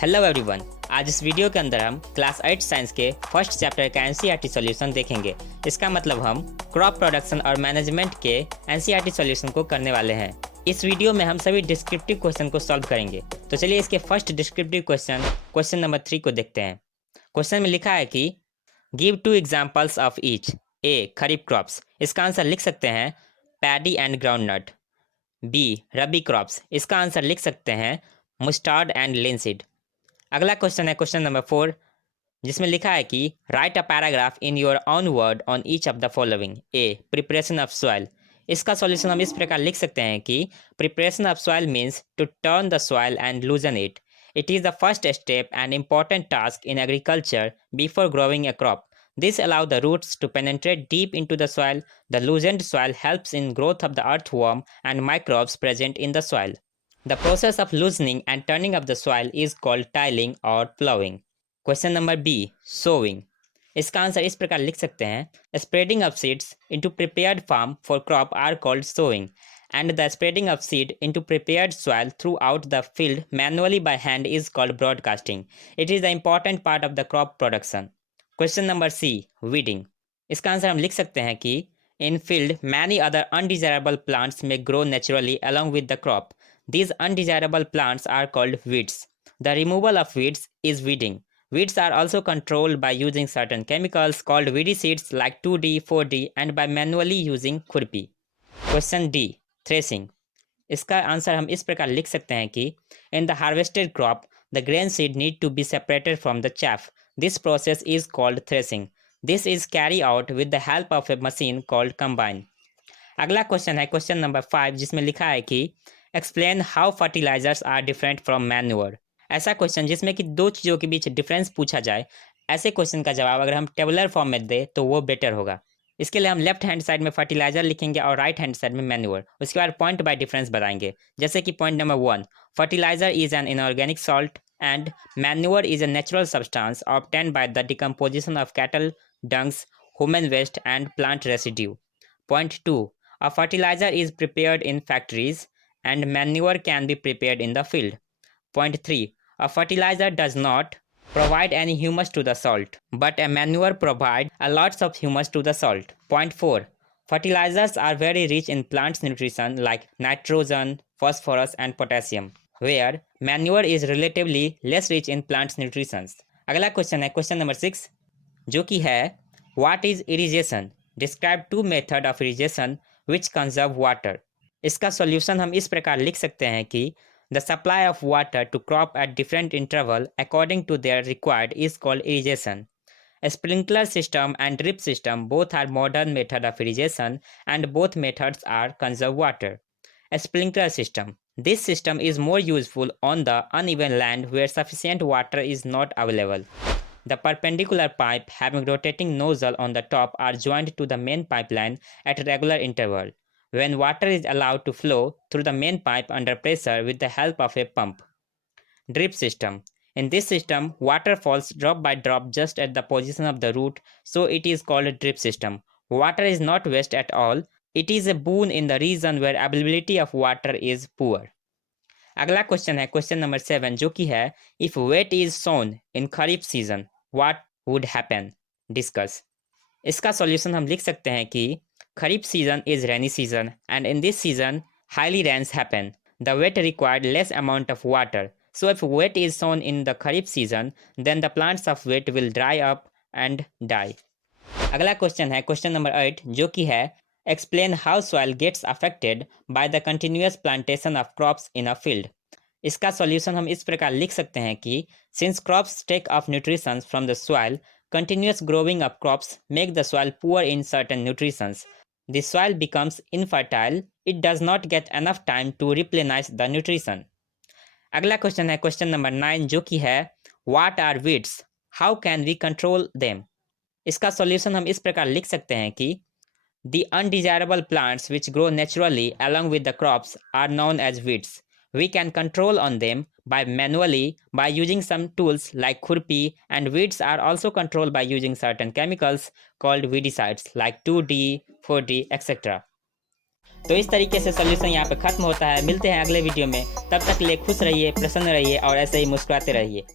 Hello everyone. आज इस वीडियो के अंदर हम क्लास 8 साइंस के फर्स्ट चैप्टर का एनसीईआरटी सॉल्यूशन देखेंगे। इसका मतलब हम क्रॉप प्रोडक्शन और मैनेजमेंट के एनसीईआरटी सॉल्यूशन को करने वाले हैं। इस वीडियो में हम सभी डिस्क्रिप्टिव क्वेश्चन को सॉल्व करेंगे। तो चलिए इसके फर्स्ट डिस्क्रिप्टिव क्वेश्चन नंबर 3 को देखते हैं। क्वेश्चन में लिखा है कि give 2 examples of each. A kharif crops, इसका आंसर लिख सकते हैं paddy and groundnut. B rabi crops, इसका आंसर लिख सकते हैं मस्टर्ड एंड लिनसीड। अगला क्वेश्चन है क्वेश्चन नंबर 4, जिसमें लिखा है कि write a paragraph in your own word on each of the following. A preparation of soil, इसका सॉल्यूशन हम इस प्रकार लिख सकते हैं कि preparation of soil means to turn the soil and loosen it. It is the first step and important task in agriculture before growing a crop. This allows the roots to penetrate deep into the soil. The loosened soil helps in growth of the earthworm and microbes present in the soil. The process of loosening and turning of the soil is called tilling or plowing. Question number B, sowing. इसका आंसर इस प्रकार लिख सकते हैं spreading of seeds into prepared farm for crop are called sowing, and the spreading of seed into prepared soil throughout the field manually by hand is called broadcasting. It is the important part of the crop production. Question number C, weeding. इसका answer हम लिख सकते हैं कि in field many other undesirable plants में grow naturally along with the crop. These undesirable plants are called weeds. The removal of weeds is weeding. Weeds are also controlled by using certain chemicals called weedicides like 2D, 4D and by manually using खुरपी. Question D, threshing. इसका answer हम इस प्रकार लिख सकते हैं कि in the harvested crop, the grain seed need to be separated from the chaff. This process is called threshing. This is carried out with the help of a machine called combine. अगला question है question number 5, जिसमें लिखा है कि explain how fertilisers are different from manure. ऐसा question जिसमें कि दो चीज़ों के बीच डिफरेंस पूछा जाए, ऐसे क्वेश्चन का जवाब अगर हम टेबुलर फॉर्म में दे तो वो बेटर होगा। इसके लिए हम लेफ्ट हैंड साइड में फर्टिलाइजर लिखेंगे और राइट हैंड साइड में मैन्योर। उसके बाद पॉइंट बाय डिफरेंस बताएंगे। जैसे कि point number 1, fertiliser is an inorganic salt and manure is a natural substance obtained by the decomposition of cattle dungs, human waste and plant residue. Point 2, a fertilizer is prepared in factories and manure can be prepared in the field. Point 3, a fertilizer does not provide any humus to the salt, but a manure provides a lots of humus to the salt. Point 4, fertilizers are very rich in plants nutrition like nitrogen, phosphorus and potassium, where manure is relatively less rich in plants nutrition. अगला question है question number 6, जो कि है what is irrigation, describe 2 method of irrigation which conserve water. इसका solution हम इस प्रकार लिख सकते हैं कि the supply of water to crop at different interval according to their required is called irrigation. A sprinkler system and drip system both are modern method of irrigation and both methods are conserve water. A sprinkler system. This system is more useful on the uneven land where sufficient water is not available. The perpendicular pipe having rotating nozzle on the top are joined to the main pipeline at regular interval, when water is allowed to flow through the main pipe under pressure with the help of a pump. Drip system. In this system, water falls drop by drop just at the position of the root, so it is called a drip system. Water is not waste at all. It is a boon in the region where availability of water is poor. अगला question है question number 7, जो कि है if wheat is sown in kharif season what would happen, discuss. इसका solution हम लिख सकते हैं कि kharif season is rainy season and in this season highly rains happen. The wheat required less amount of water. So if wheat is sown in the Kharif season, then the plants of wheat will dry up and die. अगला question है question number 8, जो कि है explain how soil gets affected by the continuous plantation of crops in a field. इसका solution हम इस प्रकार लिख सकते हैं कि since crops take off nutrition from the soil, continuous growing of crops make the soil poor in certain nutrients. The soil becomes infertile. It does not get enough time to replenish the nutrition. अगला question है question number 9, जो कि है what are weeds, how can we control them. इसका solution हम इस प्रकार लिख सकते हैं कि the undesirable plants which grow naturally along with the crops are known as weeds. We can control on them by manually by using some tools like khurpi, and weeds are also controlled by using certain chemicals called weedicides like 2D, 4D, etc. तो इस तरीके से सोल्यूशन यहाँ पे खत्म होता है। मिलते हैं अगले वीडियो में, तब तक के लिए खुश रहिए, प्रसन्न रहिए और ऐसे ही मुस्कुराते रहिए।